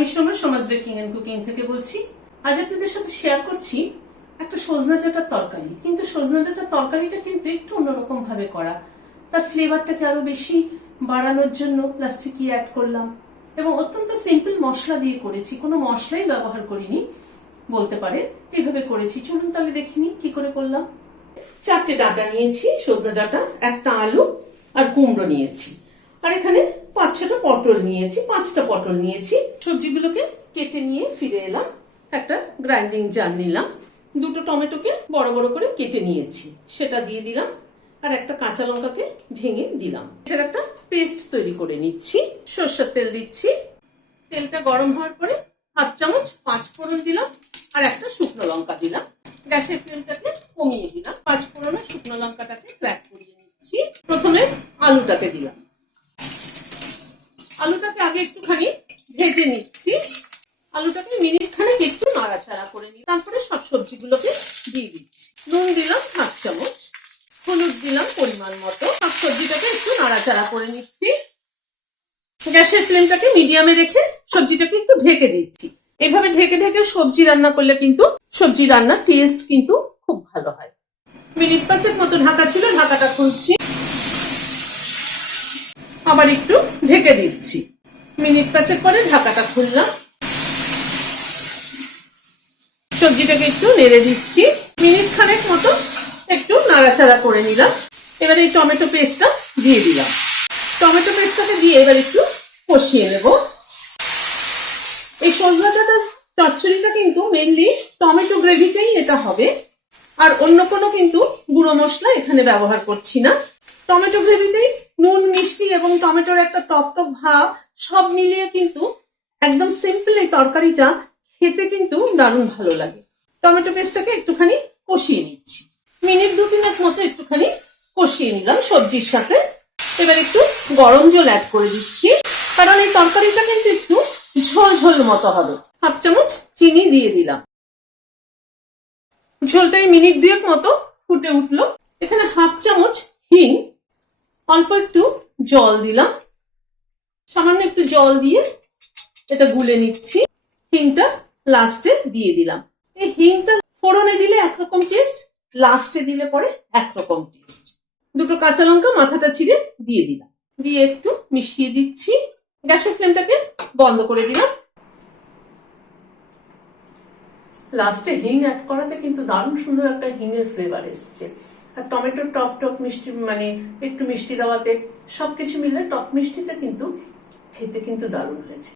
আমি সমাজ baking and cooking থেকে বলছি। আজ আপনাদের সাথে শেয়ার করছি একটা সজনা ডাঁটার তরকারি। কিন্তু সজনা ডাঁটার তরকারিটা কিন্তু একটু অন্যরকম ভাবে করা। তার ফ্লেভারটাকে আরো বেশি বাড়ানোর জন্য প্লাস্টিকি অ্যাড করলাম এবং অত্যন্ত সিম্পল মশলা দিয়ে করেছি, কোনো মশলাই ব্যবহার করিনি বলতে পারে, এইভাবে করেছি। চলুন তাহলে দেখিনি কি করে করলাম। 4টে ডাঁটা নিয়েছি, সজনা ডাঁটা, একটা আলু আর কুমড়ো নিয়েছি, আর এখানে 5-6টা পটল নিয়েছি, 5টা পটল নিয়েছি। সবজিগুলোকে কেটে নিয়ে ফিরে এলাম, একটা গ্রাইন্ডিং জার নিলাম, 2টো টমেটোকে বড় বড় করে কেটে নিয়েছি, সেটা দিয়ে দিলাম, আর একটা কাঁচা লঙ্কাকে ভেঙে দিলাম। এটার একটা পেস্ট তৈরি করে নিচ্ছি। সরষের তেল দিচ্ছি, তেলটা গরম হওয়ার পরে 1/2 চামচ 5 ফোড়ন দিলাম আর একটা শুকনো লঙ্কা দিলাম। গ্যাসের ফ্লেমটাকে কমিয়ে দিলাম, 5 ফোড়নে শুকনো লঙ্কাটাকে ক্র্যাক করিয়ে নিচ্ছি। প্রথমে আলুটাকে দিলাম, আলুটাকে আগে একটুখানি ভেজে নিচ্ছি। আলুটাকে মিনিট খানেক একটু নাড়াচাড়া করে নিই, তারপরে সব সবজিগুলোকে দিয়ে দিচ্ছি। নুন দিলাম 1/2 চামচ, হলুদ দিলাম পরিমাণ মতো। সব সবজিটাকে একটু নাড়াচাড়া করে নিচ্ছি। গ্যাসের ফ্লেমটাকে মিডিয়ামে রেখে সবজিটাকে একটু ঢেকে দিচ্ছি। এইভাবে ঢেকে ঢেকে সবজি রান্না করলে কিন্তু সবজি রান্নার টেস্ট কিন্তু খুব ভালো হয়। মিনিট 5 মতো ঢাকা ছিল, ঢাকাটা খুলছি, আবার একটু ঢেকে দিচ্ছি। মিনিট 5 পরে ঢাকাটা খুললাম, সবজিটাকে একটু নেড়ে দিচ্ছি। মিনিট খানেক মতো একটু নাড়াচাড়া করে নিলাম। এবারে এই টমেটো পেস্টটা দিয়ে দিলাম। টমেটো পেস্টটাকে দিয়ে এবার একটু কষিয়ে নেব। এই সজনা ডাঁটার চচ্চড়িটা কিন্তু মেনলি টমেটো গ্রেভিতেই এটা হবে, আর অন্য কোনো কিন্তু গুঁড়ো মশলা এখানে ব্যবহার করছি না। টমেটো গ্রেভিতেই নুন, মিষ্টি এবং টমেটোর একটা টক টক ভাব সব মিলিয়ে কিন্তু একদম সিম্পল এই তরকারিটা খেতে কিন্তু দারুণ ভালো লাগে। টমেটো পেস্টটাকে একটুখানি কষিয়ে নিচ্ছি, মিনিট 2-3 মতো একটুখানি কষিয়ে নিলাম সবজির সাথে। এবার একটু গরম জল অ্যাড করে দিচ্ছি, কারণ এই তরকারিটা কিন্তু একটু ঝোল ঝোল মতো হবে। 1/2 চামচ চিনি দিয়ে দিলাম। ঝোলটাই মিনিট 2 মতো ফুটে উঠলো। এখানে 1/2 চামচ হিং, অল্প একটু জল দিলাম, সামান্য একটু জল দিয়ে এটা গুলে নিচ্ছি। হিংটা লাস্টে দিয়ে দিলাম। এই হিংটা ফোড়নে দিলে একরকম টেস্ট, লাস্টে দিলে পরে একরকম টেস্ট। 2টো কাঁচা লঙ্কা মাথাটা চিড়ে দিয়ে দিলাম, দিয়ে একটু মিশিয়ে দিচ্ছি। গ্যাসের ফ্লেমটাকে বন্ধ করে দিলাম। লাস্টে হিং অ্যাড করাতে কিন্তু দারুণ সুন্দর একটা হিঙের ফ্লেভার এসছে, আর টমেটোর টক টক মিষ্টি, মানে একটু মিষ্টি দেওয়াতে সবকিছু মিলে টক মিষ্টিতে কিন্তু খেতে কিন্তু দারুণ হয়েছে।